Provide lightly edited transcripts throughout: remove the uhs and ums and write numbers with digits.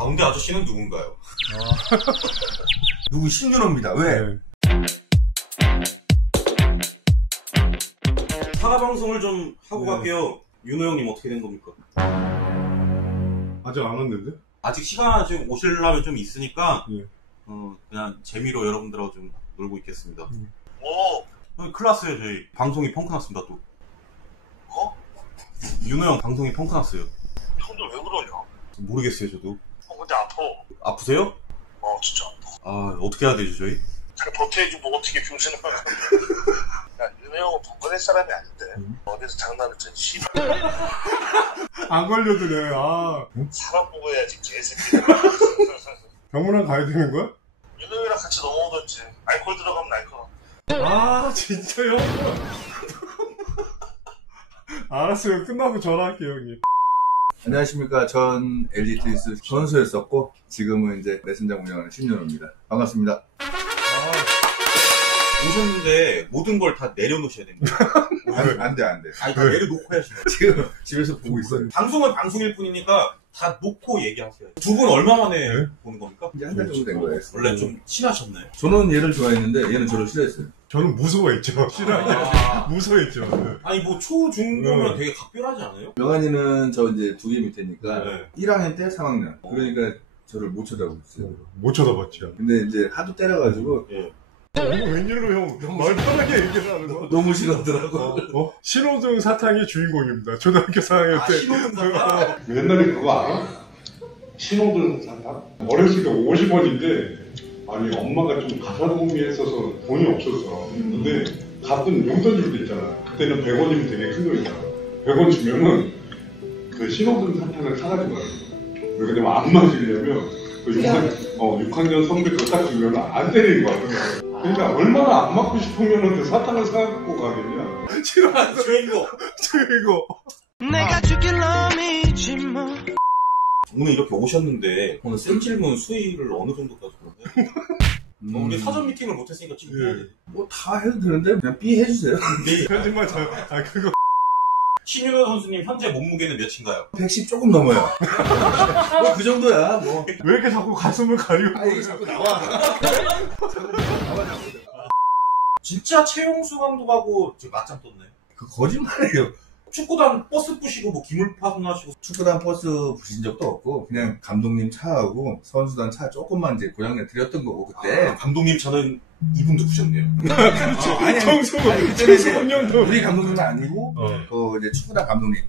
가운데 아저씨는 누군가요? 누구 신윤호입니다. 왜? 네. 사과 방송을 좀 하고 갈게요. 윤호 형님 어떻게 된 겁니까? 아직 안 왔는데? 아직 시간 지금 오시려면 좀 있으니까 예. 그냥 재미로 여러분들하고 좀 놀고 있겠습니다. 오, 큰일 났어요. 저희 방송이 펑크 났습니다. 또 윤호 형 방송이 펑크 났어요. 형들 왜 그러냐? 모르겠어요. 저도. 형 근데 아파. 아프세요? 진짜 아파. 아, 어떻게 해야 되죠 저희? 잘 버텨야지 뭐 어떻게 병신을. 야, 윤혜 형은 벙커낼 사람이 아닌데. 어디서 장난을 치. 안 걸려드네. 아. 사람 보고 해야지 개새끼. 병문안 가야 되는 거야? 윤혜 형이랑 같이 넘어오던지. 알코올 들어가면 날거. 아, 진짜요? 알았어요. 끝나고 전화할게요, 형님. 안녕하십니까. 전 LG 트윈스 선수였었고 지금은 이제 레슨장 운영하는 신윤호입니다. 반갑습니다. 오셨는데 모든 걸 다 내려놓으셔야 됩니다. 안 돼. 아니, 다 내려놓고 해야지. 지금 집에서 보고 있어요. 방송은 방송일 뿐이니까 다 놓고 얘기하세요. 두 분 얼마 만에 보는 겁니까? 이제 한 달 정도 된 거예요. 원래 좀 친하셨나요? 저는 얘를 좋아했는데 얘는 저를 싫어했어요. 저는 무서워했죠. 무서워했죠. 네. 아니 뭐 초중고면 되게 각별하지 않아요? 명환이는 저 이제 2개 밑에니까 네. 1학년 때 3학년. 그러니까 저를 못 쳐다보고 있어요. 못 쳐다봤죠. 근데 이제 하도 때려가지고 웬일로 형, 말 편하게 얘기를 하는 거? 너무 싫어하더라고. 신호등 사탕이 주인공입니다. 초등학교 4학년 때. 신호등 사탕? 옛날에 그거 알아? 신호등 사탕? 어렸을 때 50원인데, 아니, 엄마가 좀 가사도우미했어서 돈이 없었어. 근데 가끔 용돈 줄 때 있잖아. 그때는 100원이면 되게 큰 돈이잖아. 100원 주면은 그 신호등 사탕을 사가지고 가요. 왜 그러냐면 안 맞으려면 그 6학년 선배 거 딱 주면 안 때리는 거야. 그러니까 얼마나 안 맞고 싶으면 그 사탕을 사갖고 가겠냐. 싫어하는 주인공. 내가 죽일 놈이지 뭐. 오늘 이렇게 오셨는데 오늘 쌤질문 수위를 어느 정도까지 그런가요? 우리 사전 미팅을 못했으니까 지금 해야 돼. 뭐 다 해도 되는데 그냥 B 해주세요. 편집만 그거. 신윤호 선수님 현재 몸무게는 몇인가요? 110 조금 넘어요. 뭐 그 정도야. 뭐. 왜 이렇게 자꾸 가슴을 가리고. 이게 자꾸 나와. 진짜 최용수 감독하고 지금 맞짱 떴네. 그 거짓말이에요. 축구단 버스 부시고 뭐 기물 파손하시고. 축구단 버스 부신 적도 없고 그냥 감독님 차하고 선수단 차 조금만 이제 고장내 드렸던 거고 그때. 감독님 차는 이분도 부셨네요. 그렇죠. 아니 청소년도 우리 감독님은 아니고 그 이제 축구단 감독님.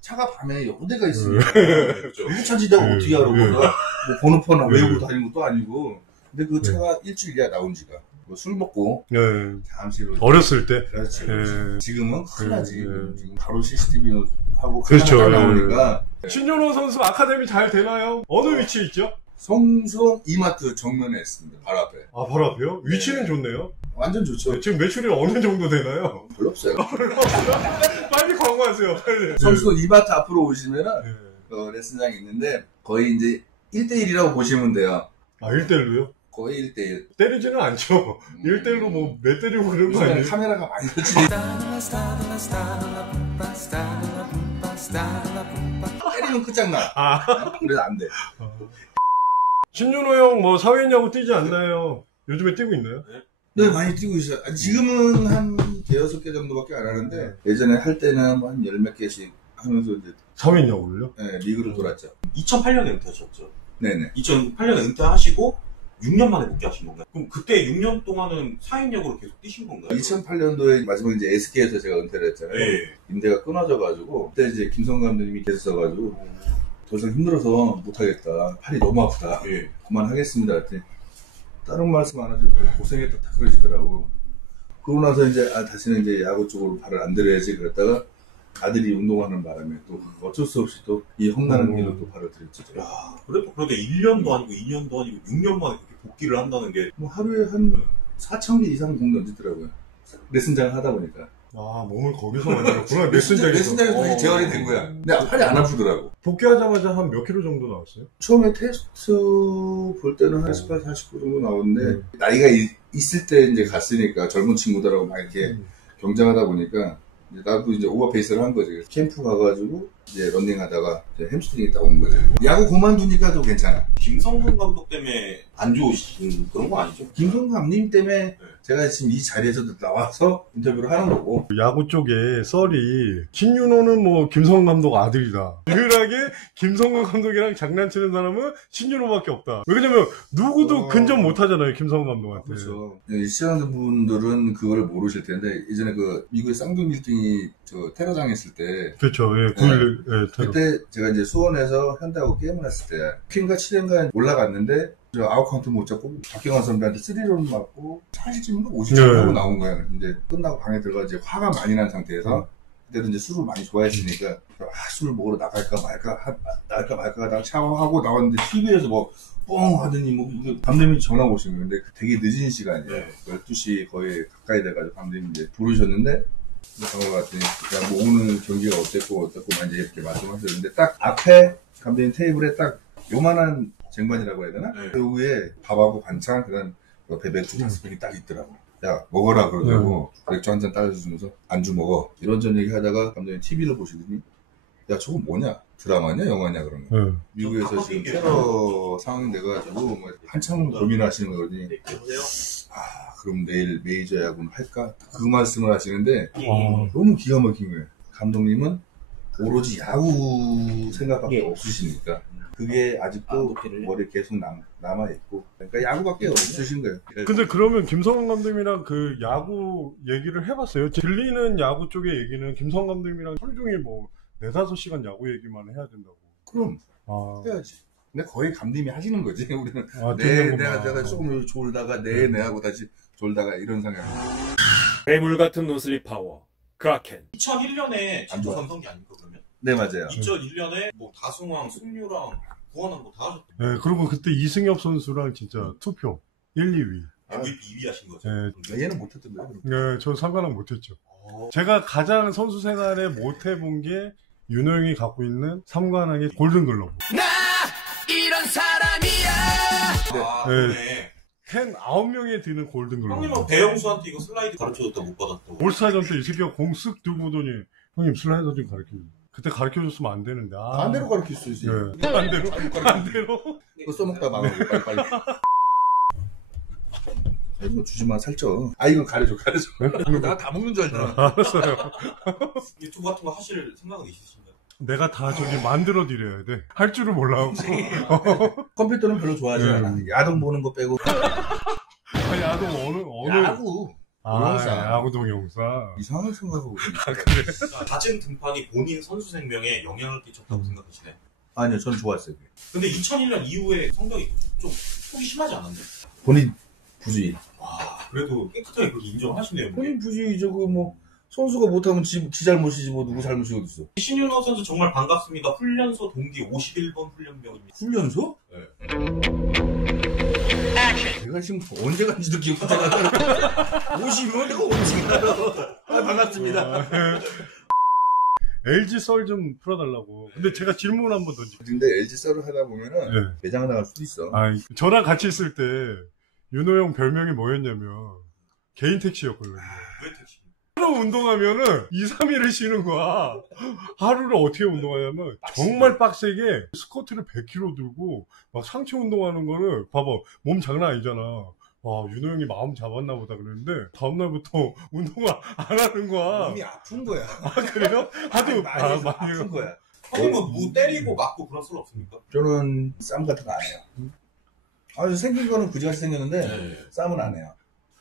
차가 밤에 여러 대가 있으니까 그렇죠. 누구 차지다가 어떻게 알아? 뭐 번호표나 외우고 다니는 것도 아니고. 근데 그 차가 일주일이야 나온 지가. 뭐 술 먹고 잠시로 어렸을 때. 그렇지. 지금은 큰일 나지. 네. 지금 바로 CCTV 하고 그렇죠. 카메라 나오니까. 신윤호 선수 아카데미 잘 되나요? 어느 위치에 있죠? 성수원 이마트 정면에 있습니다. 바로 앞에. 아, 바로 앞에요? 위치는 좋네요. 완전 좋죠. 지금 매출이 어느 정도 되나요? 별로 없어요. 빨리 광고하세요, 빨리. 성수원 이마트 앞으로 오시면은 레슨장이 있는데 거의 이제 1대1이라고 보시면 돼요. 아, 1대1로요? 거의 1대1. 때리지는 않죠. 1대1로 뭐, 매 때리고 그런 거 아니에요? 카메라가 많이 설치돼. 때리면 끝장나. 그래서 안 돼. 신윤호 형 뭐 사회인야구 뛰지 않나요? 요즘에 뛰고 있나요? 네, 많이 뛰고 있어요. 지금은 한 대여섯 개 정도밖에 안 하는데 예전에 할 때는 한 열 몇 개씩 하면서 이제 사회인야구를요? 네, 리그를 돌았죠. 2008년에 은퇴하셨죠? 네네. 2008년에 은퇴하시고 6년 만에 복귀하신 건가요? 그럼 그때 6년 동안은 사인역으로 계속 뛰신 건가요? 2008년도에 마지막에 이제 SK에서 제가 은퇴를 했잖아요. 네. 임대가 끊어져가지고 그때 이제 김성근 감독님이 계셨어가지고 더 이상 힘들어서 못하겠다. 팔이 너무 아프다. 예. 그만하겠습니다. 그랬더니 다른 말씀 안 하시고 고생했다 다 그러시더라고. 그러고 나서 이제 다시는 이제 야구 쪽으로 발을 안 들여야지 그랬다가 아들이 운동하는 바람에 또 어쩔 수 없이 또 이 험난한 길로 또 발을 들였죠. 야, 그런데 1년도 아니고 2년도 아니고 6년 만에 그렇게 복귀를 한다는 게. 뭐 하루에 한 4,000개 이상 공 던지더라고요. 레슨장을 하다 보니까. 아, 몸을 거기서 만들었구나. 레슨장에서. 레슨장에서 다시 재활이 된 거야. 근데 팔이 안 아프더라고. 복귀하자마자 한 몇 킬로 정도 나왔어요? 처음에 테스트 볼 때는 한 18, 49 정도 나오는데 나이가 있을 때 이제 갔으니까 젊은 친구들하고 막 이렇게 경쟁하다 보니까 이제 나도 이제 오버페이스를 한 거지. 캠프 가가지고 이제 런닝하다가 이제 햄스트링이 딱 온 거죠. 야구 그만두니까 또 괜찮아. 김성근 감독 때문에 안 좋으신 그런 거 아니죠? 김성근 감독님 때문에 제가 지금 이 자리에서도 나와서 인터뷰를 하는 거고. 야구 쪽에 썰이 신윤호는 뭐 김성근 감독 아들이다. 유일하게 김성근 감독이랑 장난치는 사람은 신윤호밖에 없다. 왜냐면 누구도 근접 못 하잖아요, 김성근 감독한테. 그렇죠. 시청자분들은 그걸 모르실 텐데 예전에 그 미국의 쌍둥이 1등이 저 테러 당했을 때 그렇죠. 예, 9.11 예, 테러. 그때 제가 이제 수원에서 현대하고 게임을 했을 때 6인가 7인가 올라갔는데 저 아웃카운트 못 잡고 박경환 선배한테 3런 맞고 40쯤인가 50쯤 하고 나온 거야. 근데 끝나고 방에 들어가 이제 화가 많이 난 상태에서 그때도 이제 술을 많이 좋아했으니까 술을 먹으러 나갈까 말까 하다가 샤워하고 나왔는데 TV에서 뭐 뻥 하더니 뭐 감독님이 전화 오신 거예요. 근데 되게 늦은 시간이에요. 12시 거의 가까이 돼가지고 감독님이 이제 부르셨는데 전화가 왔더니 야, 뭐 오늘 경기가 어땠고 막 이제 이렇게 말씀하셨는데 딱 앞에 감독님 테이블에 딱 요만한 쟁반이라고 해야 되나? 그 위에 밥하고 반찬 그다음 옆에 맥주 5병이 딱 있더라고. 야 먹어라 그러더라고. 맥주 한 잔 따라주면서 안주 먹어. 이런저런 얘기 하다가 감독님 TV를 보시더니 야 저거 뭐냐? 드라마냐 영화냐 그런 거. 미국에서 지금 테러 상황이 돼가지고 뭐 한참 고민하시는 거거든요. 그럼 내일 메이저 야구는 할까? 그 말씀을 하시는데 너무 기가 막힌 거예요. 감독님은 오로지 야구 생각밖에 없으시니까 그게 아직도 머리에 계속 남아있고 그러니까 야구밖에 없으신 거예요. 근데 그러면 김성근 감독님이랑 그 야구 얘기를 해봤어요? 들리는 야구 쪽의 얘기는 김성근 감독님이랑 하루 종일 뭐 4-5시간 야구 얘기만 해야 된다고. 그럼 해야지. 근데 거의 감독님이 하시는 거지. 우리는 내가 조금 졸다가 내하고 다시 졸다가 이런 상황. 괴물 같은 노슬립 파워 크라켄. 2001년에 진짜 삼성기 아닙니까 그러면? 네 맞아요. 2001년에 뭐 다승왕, 승류랑 구원한 거 다 하셨대요. 네, 그리고 그때 이승엽 선수랑 진짜 투표 1, 2위. MVP 2위 하신 거죠? 네. 얘는 못했던 거예요? 네, 저 상관은 못했죠. 제가 가장 선수 생활에 못해본 게 윤호영이 갖고 있는 3관왕의 골든글러브. 나 이런 사람이야. 네. 팬 9명에 드는 골든글러브. 형님은 배영수한테 이거 슬라이드 가르쳐줬다 못 받았다고. 올스타전 때 이 새끼가 공 쓱 들고 오더니 형님 슬라이더 좀 가르쳐줘. 그때 가르쳐줬으면 안 되는데. 반대로 가르칠 수 있지. 네. 반대로. 이거 써먹다 망하고 빨리. 이거 주지 마 살쪄. 이건 가려줘. 나 다 먹는 줄 알잖아. 알았어요. 유튜브 같은 거 하실 생각은 있으신가요? 내가 다 저기 만들어 드려야 돼. 할 줄을 몰라고. 컴퓨터는 별로 좋아하지 않아. 야동 보는 거 빼고. 야동 어느 야구. 야구 동영상. 이상하게 생각하고. 그래. 낮은 등판이 본인 선수 생명에 영향을 끼쳤다고 생각하시나요? 아니요, 저는 좋았어요. 근데 2001년 이후에 성적이 좀 폭이 심하지 않았나요? 본인 부주의. 그래도 깨끗하게 그렇게 인정하시네요. 본인 부주의죠. 뭐 선수가 못하면 지 잘못이지 뭐 누구 잘못이 어딨어. 신윤호 선수 정말 반갑습니다. 훈련소 동기 51번 훈련병입니다. 훈련소? 네. 내가 지금 언제 간지도 기억하지 않아. 50이면 내가 언제 가요. 반갑습니다. LG 썰 좀 풀어달라고. 근데 제가 질문 한번 던질게요. 근데 LG 썰을 하다 보면은 매장 나갈 수도 있어. 저랑 같이 있을 때 윤호 형 별명이 뭐였냐면 개인 택시였거든요. 왜 택시? 하루 운동하면은 2, 3일을 쉬는 거야. 하루를 어떻게 운동하냐면 정말 빡세게 스쿼트를 100kg 들고 막 상체 운동하는 거를 봐봐. 몸 장난 아니잖아. 와, 윤호 형이 마음 잡았나 보다 그랬는데 다음날부터 운동을 안 하는 거야. 몸이 아픈 거야. 그래요? 하도 많이 많이 아픈 거야. 형님은 뭐 때리고 맞고 그런 썰 없습니까? 저는 싸움 같은 거 안 해요. 생긴 거는 그지같이 생겼는데 싸움은 안 해요.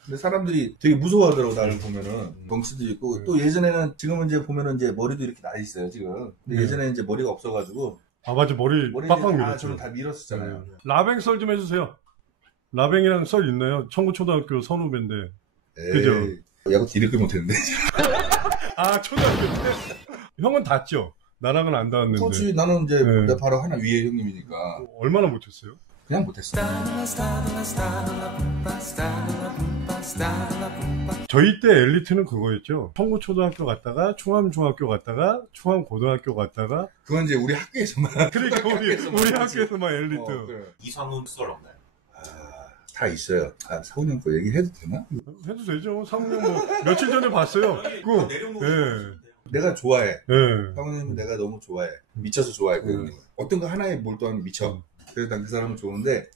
근데 사람들이 되게 무서워하더라고. 나를 보면은 덩치도 있고 또 예전에는 지금은 이제 보면은 이제 머리도 이렇게 나 있어요 지금. 근데 예전에 이제 머리가 없어가지고 맞아. 머리 빡빡 밀었죠. 저는 다 밀었었잖아요. 라뱅 썰 좀 해주세요. 라뱅이랑 썰 있나요? 청구초등학교 선후배인데. 그죠? 야구 뒤늦게 못했는데. 초등학교 때? 형은 닿죠? 나랑은 안 닿았는데. 그렇지. 나는 이제 내 바로 하나 위에 형님이니까. 얼마나 못했어요? 그냥 못했어. 저희 때 엘리트는 그거였죠. 청구초등학교 갔다가 충암중학교 갔다가 충암고등학교 갔다가 그건 이제 우리 학교에서만. 그러니까 우리 학교에서만 엘리트. 그래. 이상훈 썰 없나요? 다 있어요. 사훈이 형 거 얘기해도 되나? 해도 되죠. 상훈 형 뭐 며칠 전에 봤어요. 내려놓으신 거 내가 좋아해. 예. 상훈형은 내가 너무 좋아해. 미쳐서 좋아해. 어떤 거 하나에 몰두하면 미쳐. 그래서 난 그 사람은 좋은데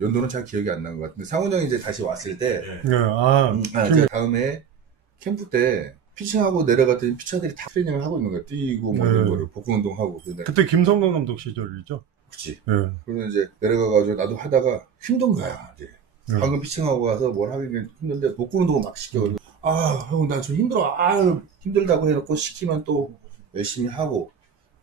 연도는 잘 기억이 안 나는 것 같은데 상훈형이 이제 다시 왔을 때 네. 다음에 캠프 때 피칭하고 내려갔더니 피처들이 다 트레이닝을 하고 있는 거야. 뛰고 뭐 이런 거를 복근 운동하고. 그때 김성관 감독 시절이죠. 그치. 예. 그래서 이제 내려가가지고 나도 하다가 힘든 거야. 이제 방금 피칭하고 와서 뭘 하긴 힘든데 복근 운동을 막 시켜. 형 나 좀 힘들어. 힘들다고 해놓고 시키면 또 열심히 하고.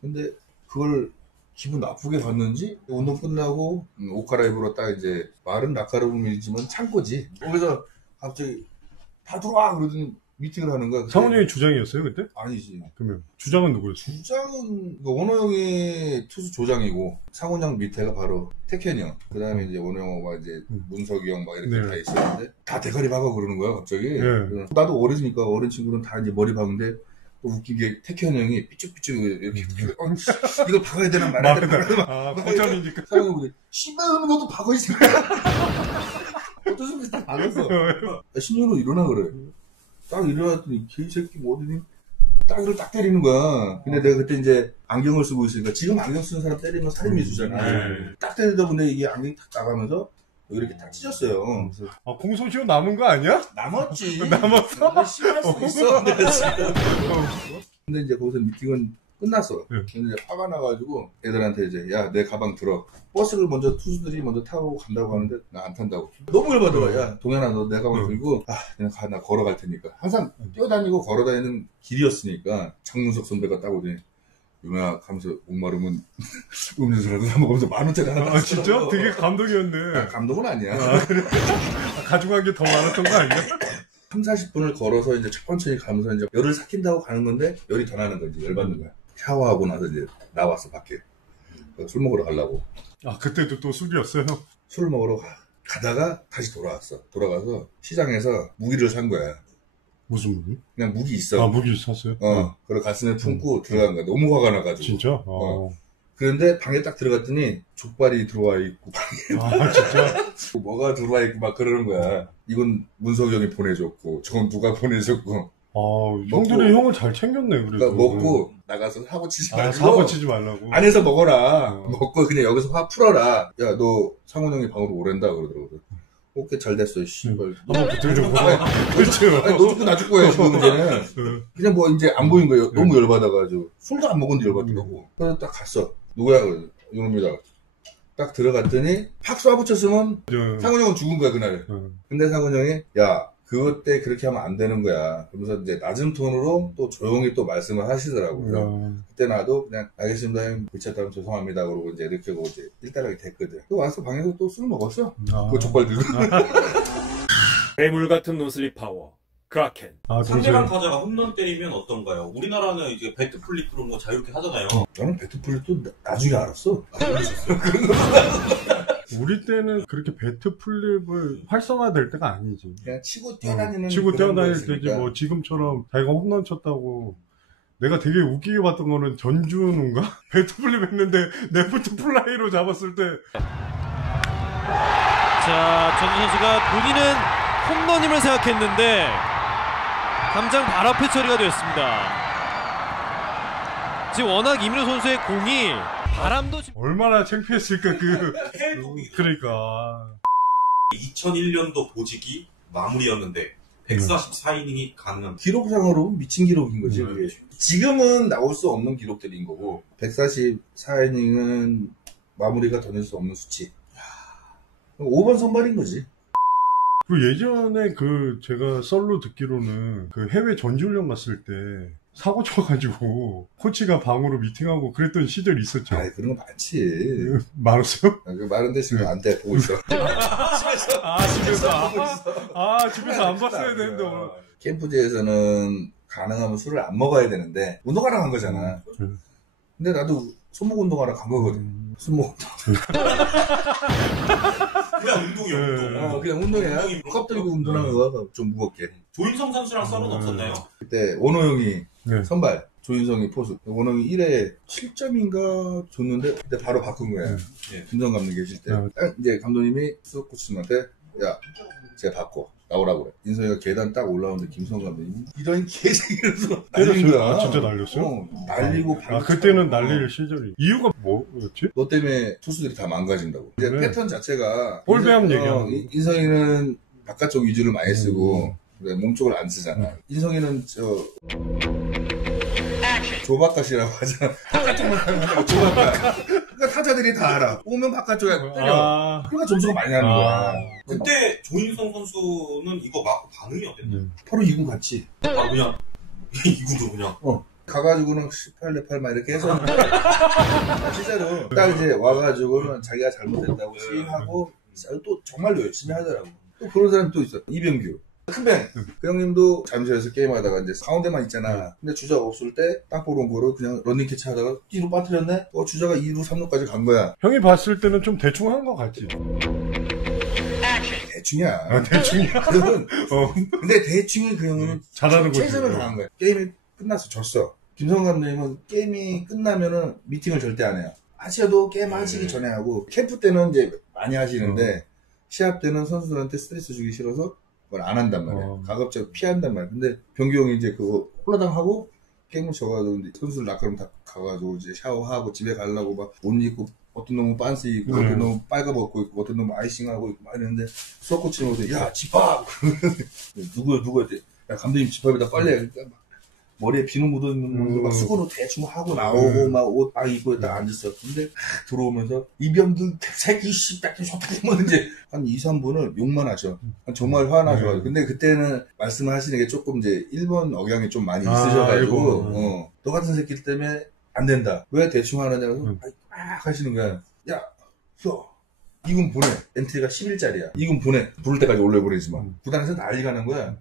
근데 그걸 기분 나쁘게 봤는지 운동 끝나고 옷 갈아입으러 딱 이제 말은 낯가름이지만 창고지. 그래서 갑자기 다 들어와 그러더니 미팅을 하는 거야. 상훈 형이 주장이었어요 그때? 아니지. 그러면 주장은 누구였어요? 주장은 원호 형이 투수 조장이고 상훈 형 밑에가 바로 태켄 형. 그 다음에 이제 원호 형과 이제 문석이 형 막 이렇게 다 있었는데 다 대가리 박아 그러는 거야 갑자기. 나도 어리니까 어린 친구는 다 이제 머리 박는데 또 웃긴 게 태켄 형이 삐쭉삐쭉 이렇게 이걸 박아야 되나 말아야 되나. 고참이니까. 상훈 형이 씨발 너도 박아 이 새끼야. 어떤 순간 딱 박았어. 신윤호 일어나 그래. 딱 일어났더니 개새끼 뭐더니 딱이를 딱 때리는 거야. 근데 내가 그때 이제 안경을 쓰고 있으니까 지금 안경 쓰는 사람 때리면 살인미수잖아. 딱 때리다 보니 이게 안경이 딱 나가면서 이렇게 딱 찢었어요. 그래서 공소시효 남은 거 아니야? 남았지. 남았어? 심할 수도 있어. 내가 지금. 근데 이제 거기서 미팅은 끝났어. 근데 이제 화가 나가지고 애들한테 이제 야 내 가방 들어. 버스를 먼저 투수들이 먼저 타고 간다고 하는데 나 안 탄다고. 너무 열받아. 야 동현아 너 내 가방 들고 나 걸어갈 테니까. 항상 뛰어다니고 걸어다니는 길이었으니까 장문석 선배가 딱 오더니 유명아 하면서 목마르면 음료수라도 사 먹으면서 10,000원짜리 하나 땄어. 진짜? 되게 감동이었네. 감동은 아니야. 그래? 가져간 게 더 많았던 거 아니야? 3, 40분을 걸어서 이제 천천히 가면서 이제 열을 삭힌다고 가는 건데 열이 더 나는 거지. 열받는 거야. 샤워하고 나서 이제 나왔어 밖에. 술 먹으러 가려고. 그때도 또 술이었어요? 술 먹으러 가다가 다시 돌아왔어. 돌아가서 시장에서 무기를 산 거야. 무슨 무기? 그냥 무기 있어. 무기 샀어요? 그걸 가슴에 품고 들어간 거야. 너무 화가 나가지고. 진짜? 그런데 방에 딱 들어갔더니 족발이 들어와 있고 방에. 진짜? 뭐가 들어와 있고 막 그러는 거야. 이건 문석이 형이 보내줬고 저건 누가 보내줬고. 형들이 형을 잘 챙겼네, 그래도. 그러니까 먹고 나가서 사고 치지 말고. 사고 치지 말라고. 안에서 먹어라. 먹고 그냥 여기서 화 풀어라. 야, 너 상훈 형이 방으로 오랜다 그러더라고. 오케이, 잘 됐어, 씨발. 한번 붙여줘봐. 그렇죠. 너 죽고 나 죽고 해, 지금 이제는. 그냥 뭐 이제 안 보인 거예요. 너무 열받아가지고. 술도 안 먹었는데 열받더라고. 그래서 딱 갔어. 누구야? 이놈이다. 딱 들어갔더니 팍 쏴붙였으면 상훈 형은 죽은 거야, 그날. 근데 상훈 형이 야, 그것 때 그렇게 하면 안 되는 거야. 그러면서 이제 낮은 톤으로 또 조용히 또 말씀을 하시더라고요. 그때 나도 그냥 알겠습니다, 형. 미쳤다면 죄송합니다. 그러고 이제 이렇게 하고 이제 일단하게 됐거든. 또 와서 방에서 또 술 먹었어. 그 족발 들고. 괴물 같은 노슬립 파워. 크라켄. 상대방 타자가 홈런 때리면 어떤가요? 우리나라는 이제 배트 플립 그런 거 자유롭게 하잖아요. 저는 배트 플립도 나중에 알았어. 우리 때는 그렇게 배트 플립을 활성화될 때가 아니지. 그냥 치고 뛰어다니는 치고 뛰어다닐 때지 뭐 지금처럼 자기가 홈런 쳤다고. 내가 되게 웃기게 봤던 거는 전준우인가? 배트 플립 했는데 레프트 플라이로 잡았을 때. 자, 전준 선수가 본인은 홈런임을 생각했는데 담장 발 앞에 처리가 되었습니다. 지금 워낙 이민호 선수의 공이 바람도 얼마나 창피했을까 그러니까 2001년도 보직이 마무리였는데 144이닝이 가능한 기록상으로 미친 기록인 거지. 지금은 나올 수 없는 기록들인 거고 144이닝은 마무리가 더 낼 수 없는 수치. 5번 선발인 거지. 예전에 제가 썰로 듣기로는 해외 전지훈련 갔을 때 사고 쳐가지고 코치가 방으로 미팅하고 그랬던 시절이 있었죠. 그런 거 많지. 많았어요? 많은데 지금 안 돼. 보고 있어. 집에서 안 봤어야 되는데. 캠프지에서는 가능하면 술을 안 먹어야 되는데 운동하러 간 거잖아. 근데 나도 손목 운동하러 간 거거든. 손목 그냥 운동이야. 그냥 운동이야. 컵 들고 운동하는 거가 좀 무겁게. 조인성 선수랑 썰은 없었나요? 그때 원호 형이 선발, 조인성이 포수. 원호 형이 1회 7점인가 줬는데 그때 바로 바꾼 거야. 김정 감독 계실 때. 딱 이제 감독님이 수석 코치님한테 야, 쟤 바꿔. 나오라고 그래. 인성이가 계단 딱 올라오는데 김성훈 감독님이 이런 개새끼로서 날린 거야. 아, 진짜 날렸어요? 날리고 아, 그때는 날릴 시절이. 이유가 뭐였지? 너 때문에 투수들이 다 망가진다고. 이제 그래. 패턴 자체가 볼배함 얘기하는 거. 인성이는 바깥쪽 위주를 많이 쓰고 그래, 몸쪽을 안 쓰잖아. 인성이는 조바깥이라고 하잖아. 바깥쪽만 하면 조바깥. 그러니까 타자들이 다 알아. 오면 바깥쪽에 때려. 아, 그러니까 점수가 많이 나는 거야. 그때 조인성 선수는 이거 맞고 반응이 어땠나요? 바로 2군 갔지. 아, 그냥, 이구도 그냥. 가가지고는 18대 8 막 이렇게 해서 진짜로 딱 이제 와가지고는 자기가 잘못했다고 시인하고 또 정말로 열심히 하더라고. 또 그런 사람 또 있어. 이병규. 큰뱅. 그 형님도 잠실에서 게임하다가 이제 가운데만 있잖아. 근데 주자가 없을 때 딱 보러 온 거를 그냥 런닝 캐치 하다가 뒤로 빠뜨렸네? 주자가 2루 3루까지 간 거야. 형이 봤을 때는 좀 대충 한 것 같지. 대충이야. 아, 대충이야. 그건 근데 대충이 그 형은 잘하는 거지. 최선을 다한 거야. 게임이 끝났어. 졌어. 김성훈 감독님은 게임이 끝나면은 미팅을 절대 안 해요. 하셔도 게임 하시기 전에 하고 캠프 때는 이제 많이 하시는데 시합 때는 선수들한테 스트레스 주기 싫어서 그걸 안 한단 말이야. 가급적 피한단 말이야. 근데 병규 형이 이제 그거 홀라당 하고 게임을 져가지고 이제 선수들 라커룸 다 가가지고 이제 샤워하고 집에 가려고 막 옷 입고 어떤 놈은 빤스 입고 어떤 놈은 빨가벗고 있고 어떤 놈은 아이싱하고 있고 막 이랬는데 수업 코치는 오서 야 집합 누구야 야 감독님 집합에다 빨래 그러니까 막 머리에 비누 묻어있는 놈들 막 수건으로 대충 하고 나오고 막 옷 막 입고 딱 앉았어. 근데 들어오면서 이병규 새끼 씨 뺏기 좋다 뭐 이제 한 2, 3분을 욕만 하셔. 정말 화나셔가지고. 근데 그때는 말씀하시는 게 조금 이제 일본 억양이 좀 많이 있으셔가지고 너 같은 새끼 때문에 안 된다. 왜 대충 하느냐고 막 하시는 거야. 야 2군 보내. 엔트리가 10일짜리야. 2군 보내. 부를 때까지 올려보내지 마. 구단에서 난리가 난 거야.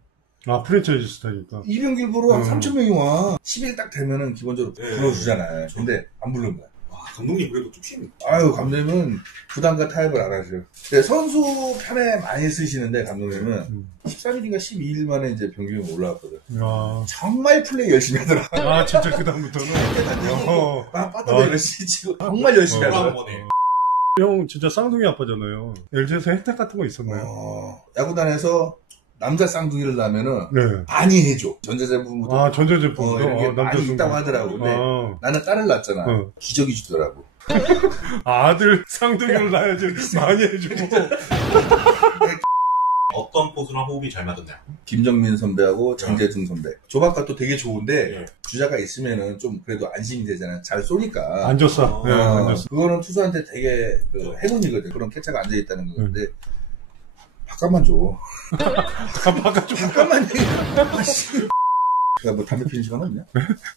아, 프랜차이즈 스타일이니까. 이병길 보러 한 3,000명이 와. 10일 딱 되면은 기본적으로 불러주잖아요. 근데 안 부른 거야. 와, 감독님 그래도 좀 힘이. 아유, 감독님은 부담과 타협을 안 하셔요. 근데 선수 편에 많이 쓰시는데, 감독님은 13일인가 12일 만에 이제 병균이 올라왔거든. 야. 정말 플레이 열심히 하더라. 아, 진짜 그다음부터는. 빠따도 열심히 치고, 정말 열심히 하더라. 형 진짜 쌍둥이 아빠잖아요. LG에서 혜택 같은 거 있었나요? 야구단에서 남자 쌍둥이를 낳으면은 네. 많이 해줘. 전자제품부터. 아, 전자제품도 이렇게 많이 있다고 하더라고. 근데 나는 딸을 낳았잖아. 기저귀 주더라고. 아들 쌍둥이를 낳아야지 많이 해주고. 어떤 포수랑 호흡이 잘 맞았나요? 김정민 선배하고 장재중 선배. 조박가도 되게 좋은데 주자가 있으면은 좀 그래도 안심이 되잖아. 잘 쏘니까. 앉았어. 네, 앉았어. 그거는 투수한테 되게 행운이거든. 그런 캐차가 앉아 있다는 건데. 바깥만 줘. 바깥만 줘. 야, 뭐 담배 피는 시간 없냐?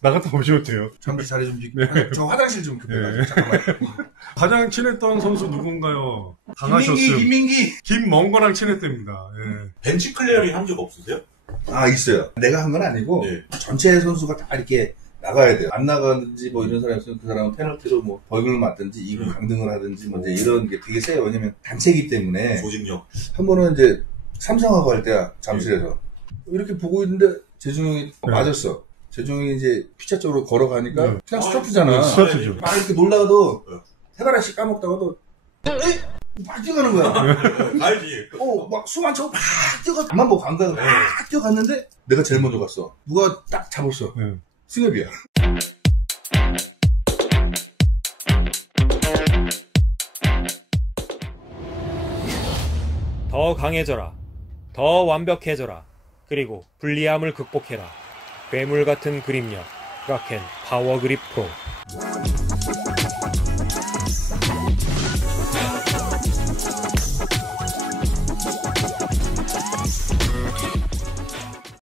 나갔다 오시면 돼요. 잠시 자리 좀 비켜. 저 화장실 좀 급해가지고. 잠깐만. 가장 친했던 선수 누군가요? 강하셨음. 김민기. 김멍거랑 친했답니다. 예. 벤치 클리어링 한 적 없으세요? 아, 있어요. 내가 한 건 아니고 전체 선수가 다 이렇게 나가야 돼요. 안 나가든지 뭐 이런 사람이 있으면 그 사람은 페널티로 뭐 벌금을 맞든지 2군 강등을 하든지 뭐 이제 이런 게 되게 세요. 왜냐면 단체이기 때문에. 조직력. 한 번은 이제 삼성하고 할 때야, 잠실에서. 이렇게 보고 있는데 재중형이 맞았어. 재중형이 이제 피차 쪽으로 걸어가니까 그냥 스타트잖아. 스타트죠. 막 이렇게 놀다가도 해바라씨 까먹다가도 막 뛰어가는 거야. 알지. 막 숨 안 차고 막 뛰어가. 앞만 보고 감각을 막 뛰어갔는데 내가 제일 먼저 갔어. 누가 딱 잡았어. 승엽이야. 더 강해져라. 더 완벽해져라. 그리고 불리함을 극복해라. 괴물 같은 그립력. 크라켄 파워 그립 프로.